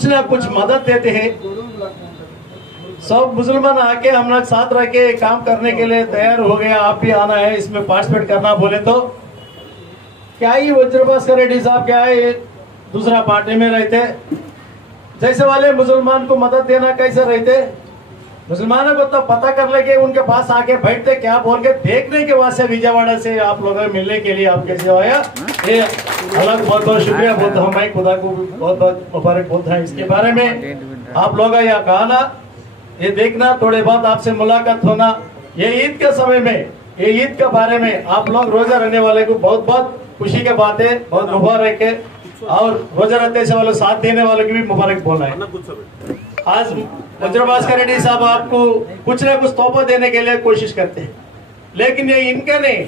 कुछ ना कुछ मदद देते हैं। सब मुसलमान आके हम लोग साथ रह के काम करने के लिए तैयार हो गया। आप भी आना है, इसमें पार्टिसिपेट करना बोले तो क्या ही वज्रभास्कर रेड्डी साहब क्या है, दूसरा पार्टी में रहते, जैसे वाले मुसलमान को मदद देना कैसे रहते, मुसलमानों को तो पता कर लेके उनके पास आके बैठते, क्या बोल के देखने के वास्ते विजयवाड़ा से आप लोगों को मिलने के लिए आपके सेवा आया। ये अलग बहुत बहुत शुक्रिया बोलता हूँ मैं, खुदा को बहुत बहुत मुबारक बोलता है। इसके बारे में आप लोग यहाँ कहा ना, ये देखना थोड़े बहुत आपसे मुलाकात होना, ये ईद के समय में, ये ईद के बारे में आप लोग रोजा रहने वाले को बहुत बहुत खुशी के बात है, बहुत मुबारक है। और रोजा रहते से वाले साथ देने वालों की भी मुबारक बोलना है। आज वज्रभास्कर रेड्डी साहब आपको कुछ ना कुछ तोहफा देने के लिए कोशिश करते हैं, लेकिन ये इनका नहीं,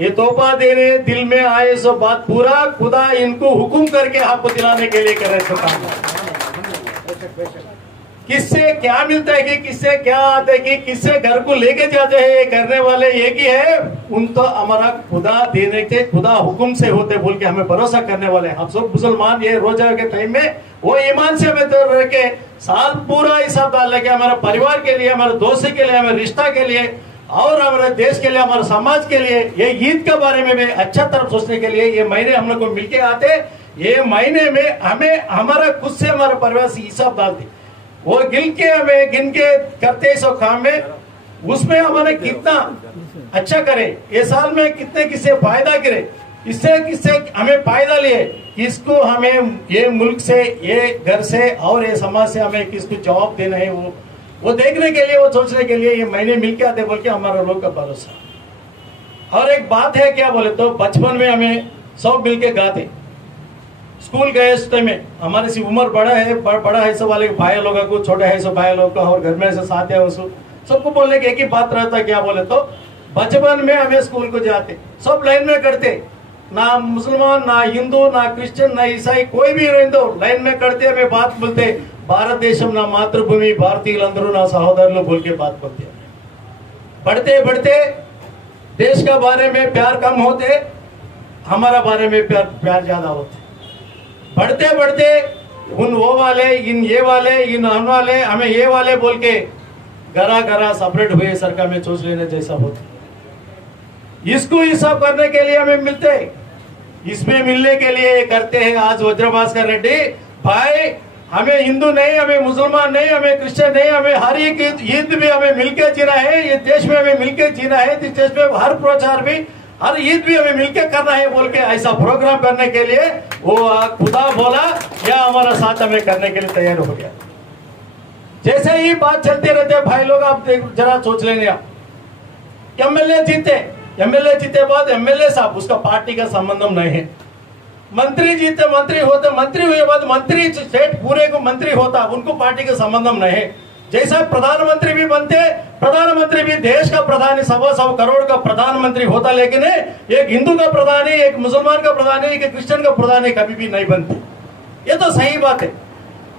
ये तोहफा देने दिल में आए सो बात पूरा खुदा इनको हुक्म करके आपको दिलाने के लिए कर रहे थे। किससे क्या मिलता है कि किससे क्या आता है कि किससे घर को लेके जाते हैं, करने वाले एक ही है, उन तो हमारा खुदा देने के खुदा हुक्म से होते बोल के हमें भरोसा करने वाले हैं। हम सब मुसलमान ये रोजा के टाइम में वो ईमान से हमें दूर रह के साल पूरा हिसाब डाल लेके हमारे परिवार के लिए, हमारे दोस्ती के लिए, हमारे रिश्ता के लिए और हमारे देश के लिए, हमारे समाज के लिए, ये ईद के बारे में भी अच्छा तरफ सोचने के लिए ये महीने हम लोग को मिलके आते। ये महीने में हमें हमारा खुद से हमारे परिवार से हिसाब डालते, वो गिन के हमें गिन के करते सो काम में, उसमें हमारे कितना अच्छा करे, ये साल में कितने किससे फायदा करे, इससे किससे हमें फायदा लिए, किसको हमें ये मुल्क से, ये घर से और ये समाज से हमें किसको जवाब देना है, वो देखने के लिए, वो सोचने के लिए ये महीने मिलके आते बोल के हमारा लोग का भरोसा। और एक बात है क्या बोले तो बचपन में हमें सब मिलके गाते, स्कूल गए उस टाइम में हमारे से उम्र बड़ा है सब वाले भाई लोगों को, छोटे है सब भाई लोग का, और घर में से साथ है उसको सबको बोलने की एक ही बात रहता, क्या बोले तो बचपन में हमें स्कूल को जाते सब लाइन में करते, ना मुसलमान ना हिंदू ना क्रिश्चियन ना ईसाई कोई भी रह दो, लाइन में करते हमें बात बोलते, भारत देशम ना मातृभूमि भारतीयुलंदरू ना सहोदरुलु बोल के बात बोलते। बढ़ते बढ़ते देश का बारे में प्यार कम होते, हमारा बारे में प्यार ज्यादा होते। बढ़ते बढ़ते उन वो वाले, इन ये वाले, इन अन वाले, हमें ये वाले बोल के घरा घरा सेपरेट हुए सरकार में सोच लेने जैसा होता। इसको हिसाब करने के लिए हमें मिलते, इसमें मिलने के लिए करते हैं। आज वज्रभास्कर रेड्डी भाई हमें हिंदू नहीं, हमें मुसलमान नहीं, हमें क्रिश्चियन नहीं, हमें हर एक ईद भी हमें मिलकर जीना है, ये देश में हमें मिलकर जीना है, इस देश में हर प्रचार भी हर ईद भी हमें मिलकर करना है बोल के ऐसा प्रोग्राम करने के लिए वो खुदा बोला या हमारा साथ हमें करने के लिए तैयार हो गया। जैसे ही बात चलते रहते भाई लोग, आप जरा सोच लेंगे, आप एमएलए जीते बाद एमएलए साहब उसका पार्टी का संबंध नहीं है, मंत्री जीते मंत्री होते, मंत्री हुए बाद मंत्री स्टेट पूरे को मंत्री होता, उनको पार्टी का संबंध नहीं है। जैसा प्रधानमंत्री भी बनते, प्रधानमंत्री भी देश का प्रधानी 125 करोड़ का प्रधानमंत्री होता, लेकिन एक हिंदू का प्रधानी, एक मुसलमान का प्रधानी, एक क्रिश्चियन का प्रधानी कभी भी नहीं बनते। ये तो सही बात है,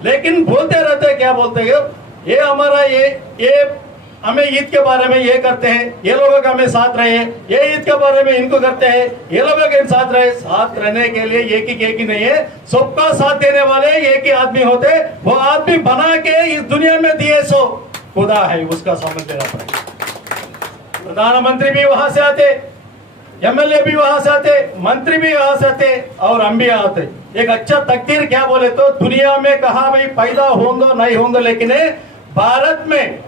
लेकिन बोलते रहते क्या बोलते हैं, ये हमारा ये हमें ईद के बारे में ये करते हैं, ये लोगों का हमें साथ रहे, ये ईद के बारे में इनको करते हैं, ये लोगों के साथ रहे। साथ रहने के लिए एक ही नहीं है, सबका साथ देने वाले एक ही आदमी होते, वो आदमी बना के इस दुनिया में दिए सो खुदा है, उसका समझ देना पड़ेगा। प्रधानमंत्री भी वहां से आते, एमएलए भी वहां से आते, मंत्री भी वहां से आते और हम भी आते। एक अच्छा तकदीर क्या बोले तो दुनिया में कहा भाई पैदा होंगे नहीं होंगे, लेकिन भारत में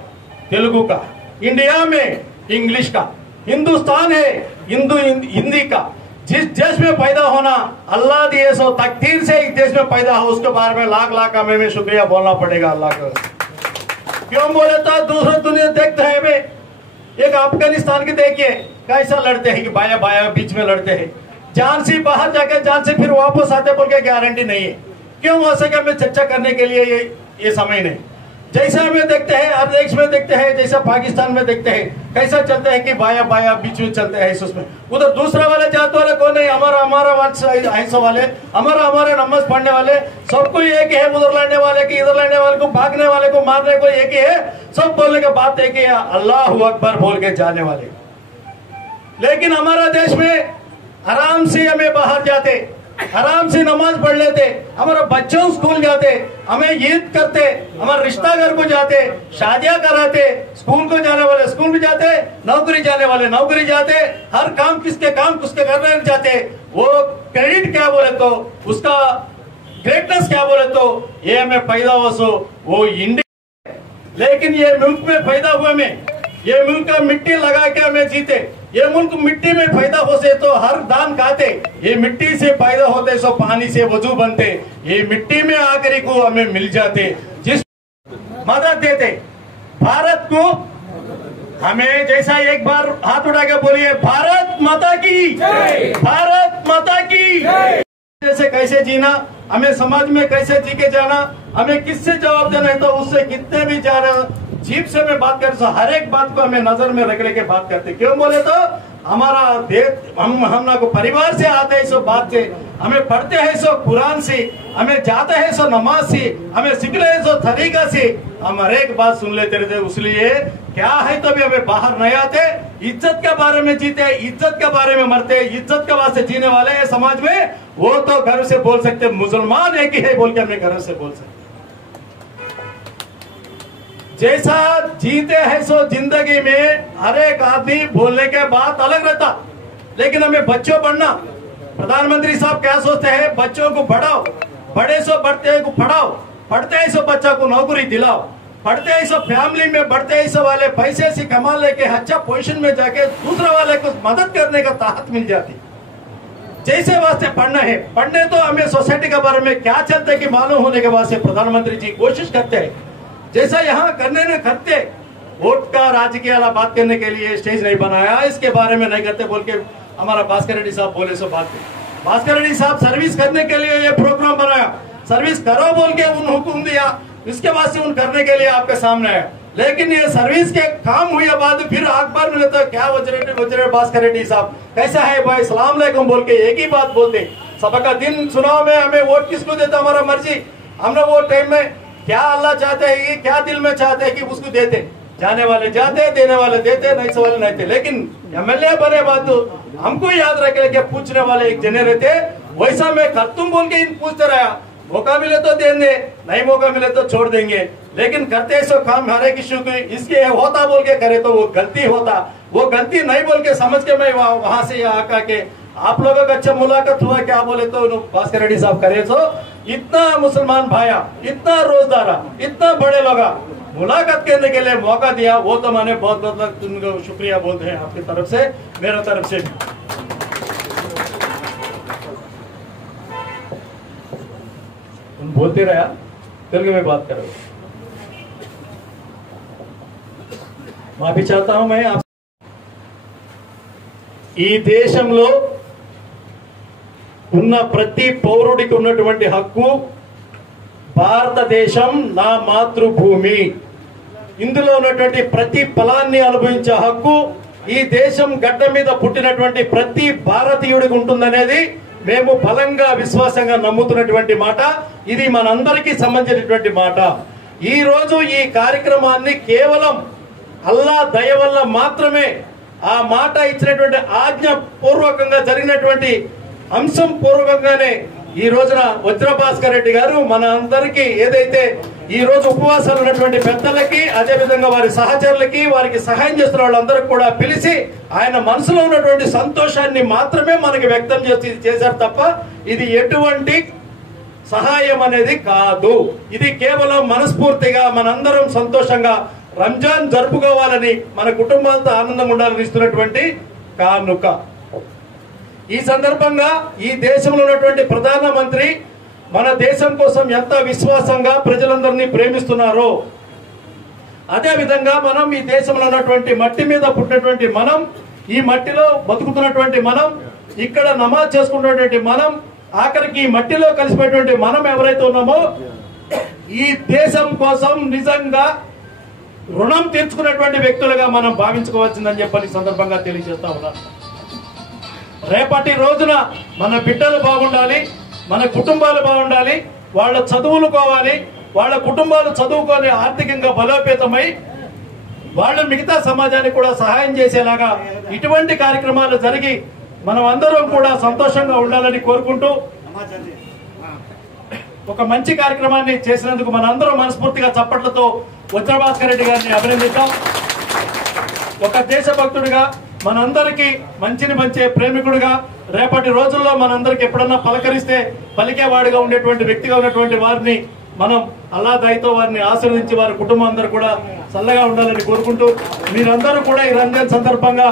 तेलुगु का, इंडिया में इंग्लिश का, हिंदुस्तान है हिंदी का, जिस देश में पैदा होना अल्लाह दिए सो तकदीर से इस देश में पैदा हो, उसके बारे में लाख लाख हमें शुक्रिया बोलना पड़ेगा अल्लाह का। क्यों बोले तो दूसरे दुनिया देखते हैं हमें, एक अफगानिस्तान की देखिए कैसा लड़ते हैं कि बाया बाया बीच में लड़ते हैं, जान से बाहर जाकर जान से फिर वापस आते बोल के गारंटी नहीं है। क्यों हो सके हमें चर्चा करने के लिए ये समय नहीं। जैसा हमें देखते हैं हर देश में देखते हैं, जैसा पाकिस्तान में देखते हैं कैसा चलते हैं कि बाया बाया बीच में चलते हैं उसमें, उधर दूसरा वाले जात वाले कौन है, हमारा ऐसा वाले, हमारे नमाज पढ़ने वाले सबको एक है, उधर लड़ने वाले की इधर लड़ने वाले को, भागने वाले को, मारने को एक ही है, सब बोलने की बात एक ही है, अल्लाह अकबर बोल के जाने वाले। लेकिन हमारा देश में आराम से हमें बाहर जाते, आराम से नमाज पढ़ लेते, हमारे बच्चों स्कूल जाते, हमें ईद करते, हमारे रिश्ता घर को जाते, शादियां कराते, स्कूल को जाने वाले स्कूल भी जाते, नौकरी जाने वाले नौकरी जाते, हर काम किसके करने जाते। वो क्रेडिट क्या बोले तो उसका ग्रेटनेस क्या बोले तो ये हमें पैदा हुआ सो वो इंडिया, लेकिन ये मुल्क में पैदा हुए में ये मुल्क का मिट्टी लगा के हमें जीते, ये मुल्क मिट्टी में पैदा होते तो हर दान खाते, ये मिट्टी से पैदा होते सो पानी से वजू बनते, ये मिट्टी में आकर को हमें मिल जाते, जिस मदद देते भारत को। हमें जैसा एक बार हाथ उठा के बोलिए भारत माता की, भारत माता की। जैसे कैसे जीना, हमें समाज में कैसे जी के जाना, हमें किससे जवाब देना है, तो उससे कितने भी जाना जीप से मैं बात कर, हर एक बात को हमें नजर में रख लेके बात करते। क्यों बोले तो हमारा देश हम को परिवार से आते हैं, सो बात से हमें पढ़ते हैं सो कुरान से, हमें जाते हैं सो नमाज से, हमें सीख रहे हैं सो तरीका से, हम हर एक बात सुन लेते रहते। इसलिए क्या है तो भी हमें बाहर नहीं आते, इज्जत के बारे में जीते, इज्जत के बारे में मरते, इज्जत के वास्ते जीने वाले हैं समाज में, वो तो घर से बोल सकते मुसलमान एक ही है बोल के हमें घर से बोल सकते। जैसा जीते हैं सो जिंदगी में हर एक आदमी बोलने के बात अलग रहता, लेकिन हमें बच्चों पढ़ना, प्रधानमंत्री साहब क्या सोचते हैं, बच्चों को पढ़ाओ, बड़े सो बढ़ते को पढ़ाओ, पढ़ते हैं सो बच्चा को नौकरी दिलाओ, पढ़ते हैं सो फैमिली में बढ़ते हैं सो वाले पैसे से कमा लेके अच्छा पोजीशन में जाके दूसरा वाले को मदद करने का ताकत मिल जाती। जैसे वास्ते पढ़ना है, पढ़ने तो हमें सोसाइटी के बारे में क्या चलते कि मालूम होने के वास्ते प्रधानमंत्री जी कोशिश करते हैं। जैसा यहाँ करने न करते, वोट का राजकीय वाला बात करने के लिए स्टेज नहीं बनाया, इसके बारे में नहीं करते बोल के हमारा भास्कर रेड्डी साहब बोले सो बात की। भास्कर रेड्डी साहब सर्विस करने के लिए ये प्रोग्राम बनाया, सर्विस करो बोल के उन हुक्म दिया, इसके बाद से उन करने के लिए आपके सामने आया। लेकिन ये सर्विस के काम हुए बाद फिर अखबार में तो क्या वजरे भास्कर रेड्डी साहब कैसा है भाई सलाम अलैकुम बोल के एक ही बात बोलते। सबका दिन चुनाव में हमें वोट किसको देता हमारा मर्जी, हमने वो टाइम में क्या अल्लाह चाहते है, क्या दिल में चाहते हैं कि उसको देते, जाने वाले जाते, देने वाले देते, नहीं सवाल नहीं थे। लेकिन एमएलए बने बात तो हमको याद रख लेके पूछने वाले एक जने रहते, वैसा मैं खत्म बोल के पूछते रहा, मौका मिले तो देंगे, नहीं मौका मिले तो छोड़ देंगे, लेकिन करते सो काम हर एक इश्यू की इसके होता बोल के करे तो वो गलती होता, वो गलती नहीं बोल के समझ के मैं वहां से यहाँ आका के आप लोगों का अच्छा मुलाकात हुआ, क्या बोले तो भास्कर रेड्डी साहब करे तो इतना मुसलमान भाया, इतना रोजदारा, इतना बड़े लोग मुलाकात करने के लिए मौका दिया, वो तो मैंने बहुत बहुत तुमको शुक्रिया बोलते हैं आपकी तरफ से, मेरा तरफ से। तुम बोलते रहा, तेलुगु में बात करो, माफी चाहता हूं मैं आप। ఈ దేశంలో ఉన్న ప్రతి పౌరుడికి ఉన్నటువంటి హక్కు, భారతదేశం నా మాతృభూమి, ఇందులో ఉన్నటువంటి ప్రతి ఫలాన్ని అనుభవించే హక్కు ఈ దేశం గడ్డ మీద పుట్టినటువంటి ప్రతి భారతీయుడికి ఉంటుందనేది మేము బలంగా విశ్వాసంగా నమ్ముతున్నటువంటి మాట, ఇది మనందరికీ సంబంధించినటువంటి మాట। ఈ రోజు ఈ కార్యక్రమాన్ని కేవలం అల్లా దయ వల్ల మాత్రమే, ఆ మాట ఇచ్చినటువంటి ఆజ్ఞ పూర్వకంగా జరిగినటువంటి అంశం పూర్వకంగానే ఈ రోజున వజ్ర భాస్కర్ రెడ్డి గారు మన అందరికీ ఏదైతే ఈ రోజు ఉపవాసాలు ఉన్నటువంటి పెద్దలకి, అదే విధంగా వారి సహచరులకి, వారికి సహాయం చేస్తున్న వాళ్ళందరికీ కూడా పిలిచి ఆయన మనసులో ఉన్నటువంటి సంతోషాన్ని మాత్రమే మనకి వ్యక్తం చేశారు తప్ప ఇది ఎటువంటి సహాయం అనేది కాదు। ఇది కేవలం మనస్ఫూర్తిగా మనందరం సంతోషంగా రంజాన్ జరుపుకోవాలని, మన కుటుంబాలతో ఆనందంగా ఉండాలని ఇస్తున్నటువంటి కానుక। ఈ సందర్భంగా ఈ దేశంలో ఉన్నటువంటి ప్రధానమంత్రి మన దేశం కోసం ఎంత విశ్వాసంగా ప్రజలందరినీ ప్రేమిస్తున్నారో, అదే విధంగా మనం ఈ దేశంలో ఉన్నటువంటి మట్టి మీద పుట్టినటువంటి మనం, ఈ మట్టిలో బతుకుతున్నటువంటి మనం, ఇక్కడ నమాజ్ చేసుకున్నటువంటి మనం, ఆఖరికి ఈ మట్టిలో కలిసిపోయినటువంటి మనం ఎవరైతే ఉన్నామో ఈ దేశం కోసం నిజంగా రుణం తీర్చుకున్నటువంటి వ్యక్తులుగా మనం భావించుకోవాల్సిందని చెప్పని సందర్భంగా తెలియజేస్తా ఉన్నాను। రేపటి రోజున మన బిడ్డలు బాగుండాలి, మన కుటుంబాలు బాగుండాలి, వాళ్ళ చదువులు కోవాలి, వాళ్ళ కుటుంబాలు చదువుకొని ఆర్థికంగా బలోపేతమై వాళ్ళు మిగతా సమాజానికి కూడా సహాయం చేసేలాగా ఇటువంటి కార్యక్రమాలు జరిగి మనం అందరం కూడా సంతోషంగా ఉండాలని కోరుకుంటూ ఒక మంచి కార్యక్రమాన్ని చేసినందుకు మనందరం మనస్ఫూర్తిగా చప్పట్లతో వజ్రభాస్కర్ రెడ్డి గారిని అభినందిద్దాం. ఒక దేశభక్తుడిగా మనందరికీ మంచిని పంచే ప్రేమికుడిగా రేపటి రోజుల్లో మనందరికి ఎప్పుడన్నా పలకరిస్తే పలికేవాడిగా ఉండేటువంటి వ్యక్తిగా ఉన్నటువంటి వారిని మనం అల్లా దయతో వారిని ఆశీర్వదించి వారి కుటుంబం అందరూ కూడా చల్లగా ఉండాలని కోరుకుంటూ మీరందరూ కూడా ఈ రంజాన్ సందర్భంగా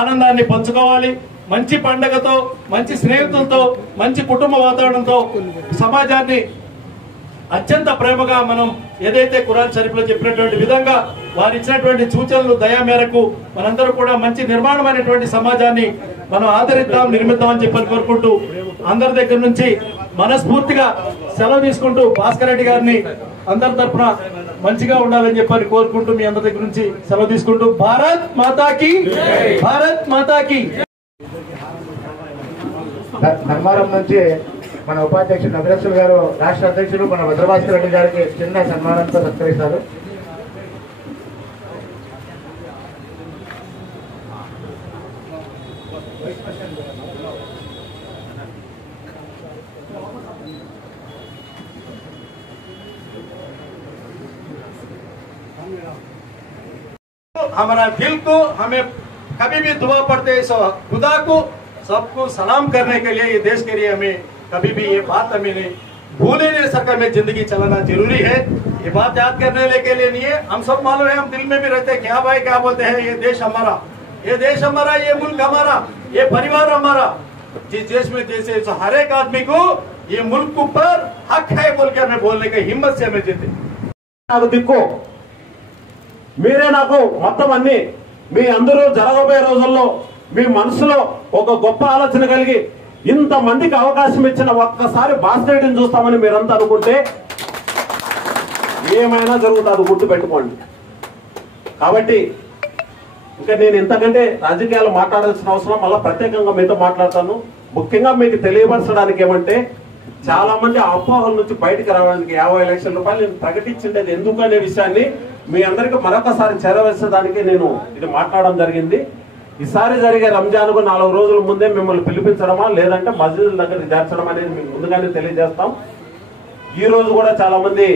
ఆనందాన్ని పంచుకోవాలి. మంచి పండుగతో, మంచి స్నేహితులతో, మంచి కుటుంబ వాతావరణంతో సమాజాన్ని అత్యంత ప్రేమగా మనం ఏదైతే ఖురాన్ షరీఫ్లో చెప్పినటువంటి విధంగా వారు ఇచ్చినటువంటి సూచనలు దయా మేరకు మనందరూ కూడా మంచి నిర్మాణమైనటువంటి సమాజాన్ని మనం ఆదరిద్దాం, నిర్మిద్దాం అని చెప్పని కోరుకుంటూ అందరి దగ్గర నుంచి మనస్ఫూర్తిగా సెలవు తీసుకుంటూ భాస్కర్ రెడ్డి గారిని అందరి తరఫున మంచిగా ఉండాలని చెప్పని కోరుకుంటూ మీ అందరి దగ్గర నుంచి సెలవు తీసుకుంటూ భారత్ మాతాకి, భారత్ మాతాకి. ధర్మారం నుంచి మన ఉపాధ్యక్షుడు అభిలక్షులు గారు, రాష్ట్ర అధ్యక్షులు మన వజ్రభాస్కర్ రెడ్డి గారికి చిన్న సన్మానంతో సత్కరిస్తారు. हमारा दिल को हमें कभी भी दुआ पड़ते खुदा को सबको सलाम करने के लिए, ये देश के लिए हमें कभी भी ये बात हमें नहीं भूलने नहीं सकता। हमें जिंदगी चलाना जरूरी है, ये बात याद करने के लिए नहीं है। हम सब मालूम है, हम दिल में भी रहते हैं क्या भाई क्या बोलते हैं, ये देश हमारा, ये देश हमारा, ये मुल्क हमारा, ये परिवार हमारा। जिस देश में जैसे हर एक आदमी को ये मुल्क ऊपर हक है बोल के हमें बोलने की हिम्मत से हमें देते। దిక్కు మీరే నాకు మొత్తం అన్ని మీ అందరూ జరగబోయే రోజుల్లో మీ మనసులో ఒక గొప్ప ఆలోచన కలిగి ఇంతమందికి అవకాశం ఇచ్చిన ఒక్కసారి భాస్కర్ రెడ్డిని చూస్తామని మీరంతా అనుకుంటే ఏమైనా జరుగుతుంది, గుర్తు పెట్టుకోండి. కాబట్టి ఇంకా నేను ఇంతకంటే రాజకీయాలు మాట్లాడాల్సిన అవసరం మళ్ళీ ప్రత్యేకంగా మీతో మాట్లాడతాను. ముఖ్యంగా మీకు తెలియపరచడానికి ఏమంటే చాలా మంది అపోహల నుంచి బయటకు రావడానికి 50 లక్షల రూపాయలు నేను ప్రకటించిండేది ఎందుకు అనే విషయాన్ని మీ అందరికీ మరొకసారి చేరవేసేదానికి నేను ఇది మాట్లాడడం జరిగింది. ఈసారి జరిగే రంజాన్కు 4 రోజుల ముందే మిమ్మల్ని పిలిపించడమా లేదంటే మస్జిదుల దగ్గరికి చేర్చడం అనేది మీకు ముందుగానే తెలియజేస్తాం. ఈ రోజు కూడా చాలా మంది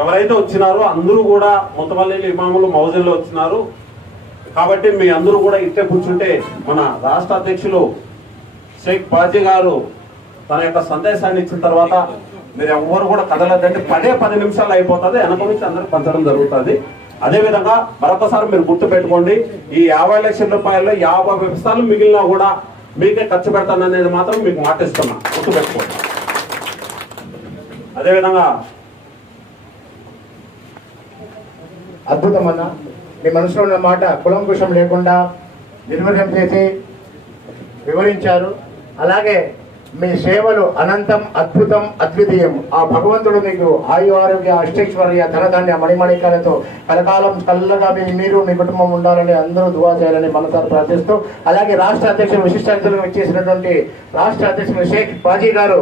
ఎవరైతే వచ్చినారో అందరూ కూడా ముతవల్లీలు, ఇమాములు, మౌజన్లు వచ్చినారు. కాబట్టి మీ అందరూ కూడా ఇట్టే కూర్చుంటే మన రాష్ట్ర అధ్యక్షులు షేక్ బాజీ గారు తన యొక్క సందేశాన్ని ఇచ్చిన తర్వాత మీరు ఎవరు కూడా కదలదండి. 10 నిమిషాలు అయిపోతుంది, వెనక నుంచి అందరికి పంచడం జరుగుతుంది. అదేవిధంగా మరొకసారి మీరు గుర్తు పెట్టుకోండి, ఈ 50 లక్షల రూపాయల్లో 50% మిగిలినా కూడా మీకే ఖర్చు పెడతాననేది మాత్రం మీకు మాటిస్తున్నా, గుర్తు పెట్టుకోండి. అదేవిధంగా అద్భుతం అన్న, మీ మనసులో ఉన్న మాట కులంకుశం లేకుండా నిర్వహణ చేసి వివరించారు. అలాగే మీ సేవలు అనంతం, అద్భుతం, అద్వితీయం. ఆ భగవంతుడు మీకు ఆయు ఆరోగ్య అష్టైశ్వర్య ధనధాన్య మణిమణికాలతో కలకాలం చల్లగా మీరు మీ కుటుంబం ఉండాలని అందరూ దువా చేయాలని మనసారి ప్రార్థిస్తూ, అలాగే రాష్ట్ర అధ్యక్షులు విశిష్ట అతిథులుగా ఇచ్చేసినటువంటి రాష్ట్ర అధ్యక్షులు షేక్ బాజీ గారు